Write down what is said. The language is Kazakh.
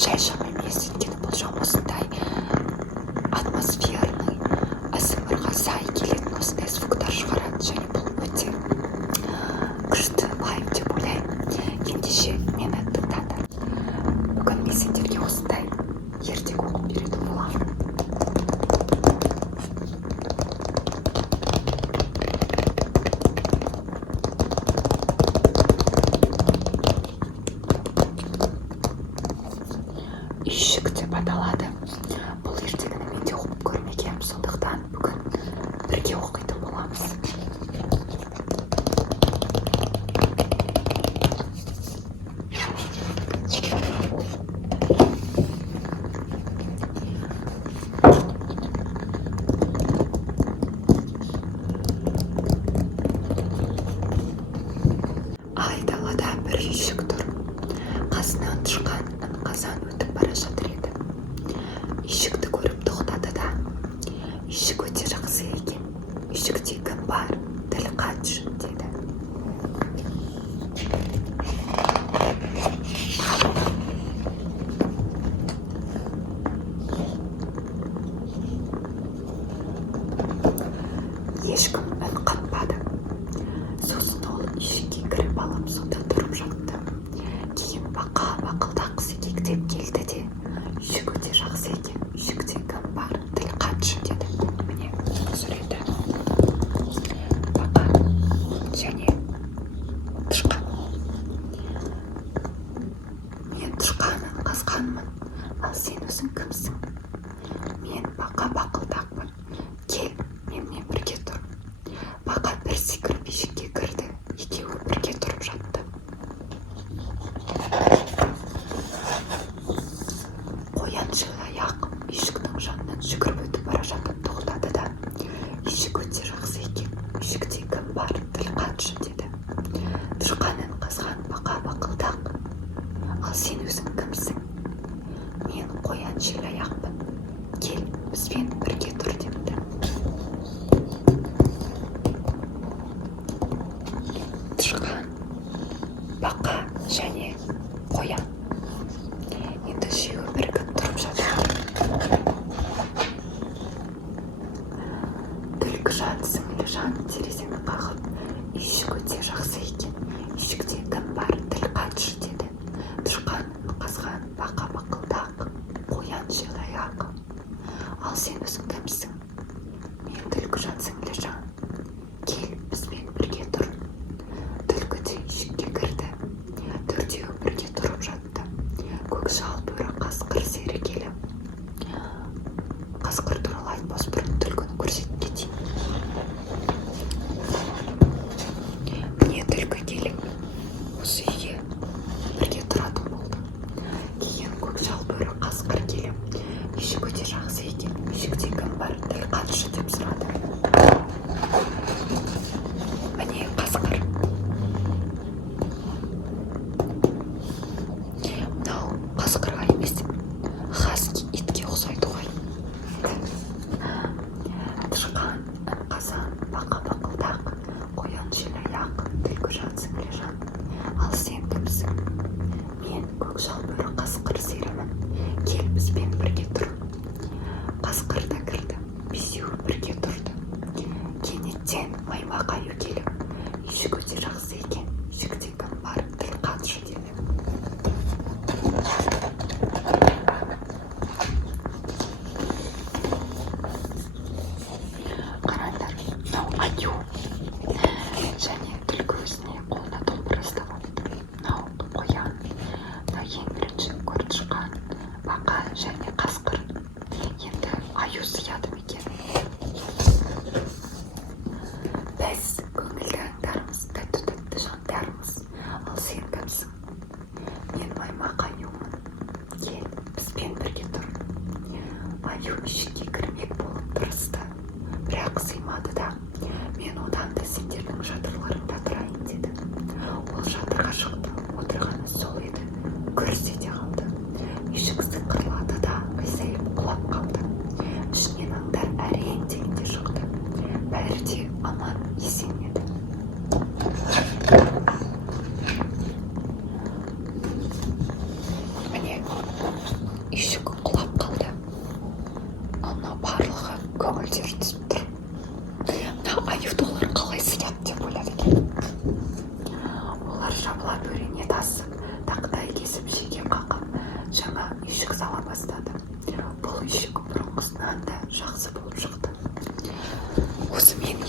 жай шам емес, өйткені бұл шам осындай атмосферный АСМР-ға сай келетін осындай звуктар шығарады, және бұл өте күшті лайк деп ойлаймын. Ендеше мені тыңдады. Бүгін мен сендерге осындай ертек оқып беретін боламын. Үйшік деп аталады. Бұл ертегіні мен де оқып көрмегенмін, сондықтан бүгін бірге оқитын боламыз. Айдалада бір үйшік тұр. Қасынан тышқан ын-қазан өтіп бара жатыр еді. Үйшікті көріп тоқтады да: "Үйшік өте жақсы екен. Үйшікте кім бар? Тіл қатшы", деді. Ешкім үн қатпады. Сосын ол үйшікке кіріп алып сонда тұрып жатты. Кейін бақа бақылдақ секектеп келді де: "Үйшік өте жақсы екен. Үйшікте кім бар? Тіл қатшы", деді. Міне суреті. Бақа және тышқан. "Мен тышқанын қазғанмын, ал сен өзің кімсің?" "Мен бақа бақылдақпын. Кел, менімен бірге тұр." Бақа бір секіріп үйшікке кірді. Екеуі бірге тұрып жатты. Қоян желаяқ үйшіктің жанынан жүгіріп өтіп бара жатып тоқтады да: "Үйшік өте жақсы екен. Үйшікте кім бар? Тіл қатшы", деді. Тышқанын қазған бақа бақылдақ: "Ал сен өзің кімсің?" "Мен қоян желаяқпын. Кел, бізбен бірге тұр", депті. Тышқан, бақа және қоян енді үшеуі бірігіп тұрып жатыр. Түлкіжан, сіңліжан терезені қағып: "Үйшік өте жақсы екен. Үйшікте кім бар? Тіл қатшы", деді. Тышқан қазған бақа бақылдақ, қоян желаяқ: "Ал сен өзің кімсің?" "Мен Түлкіжан, сіңліжан. Кел, бізбен бірге тұр." Түлкі де үйшікке кірді. Төртеуі бірге тұрып жатты. Көкжал бөрі қасқыр сері келіп: "Қасқыр туралы айтпас бұрын түлкіні көрсетіп кетейін." Міне түлкі келіп осы үйге бірге тұратын болды. Кейін көкжал бөрі қасқыр келіп: "Үйшік өте жақсы екен. Үйшікте кім бар? Тіл қатшы", деп сұрады. Міне қасқыр: "Мынау қасқырға емес, хаски итке ұқсайды ғой." Тышқан, ын-қазан, бақа бақылдақ, қоян желаяқ, Түлкіжан, сіңліжан: "Ал сен кімсің?" "Мен көкжал бөрі қасқыр серімін. Кел, бізбен бірге тұр." Қасқыр да кірді. Бесеуі бірге тұрды. Кенеттен маймақ аю келіп: "Үйшік өте жақсы екен. Үйшікте кім бар? Тіл қатшы", деді. Қараңдар, мынау аю және түлкі өзіне қолына домбыра ұстап алыпты. Мынау қоян, мына ең бірінші тышқан, бақа және қасқыр. Енді аю сияды ма екен? "Біз көңілді аңдармыз, тәтті жандармыз. Ал сен кімсің?" "Мен маймақ аюмын. Кел, бізбен бірге тұр." Аю үйшікке кірмек болып тырысты, бірақ сыймады да: "Мен одан да сендердің шатырларыңда тұрайын", деді. Ол шатырға шықты. Отырғаны сол еді. Гүрс ете қалды. Үйшік сықырлады да қисайып құлап қалды. Ішінен аңдар әрең дегенде шықты. Бәрі де аман есен еді. Міне басып, тақтай кесіп, шеге қақып, жаңа үйшік сала бастады. Бұл үйшік бұрынғысынан да жақсы болып шықты. Осы мен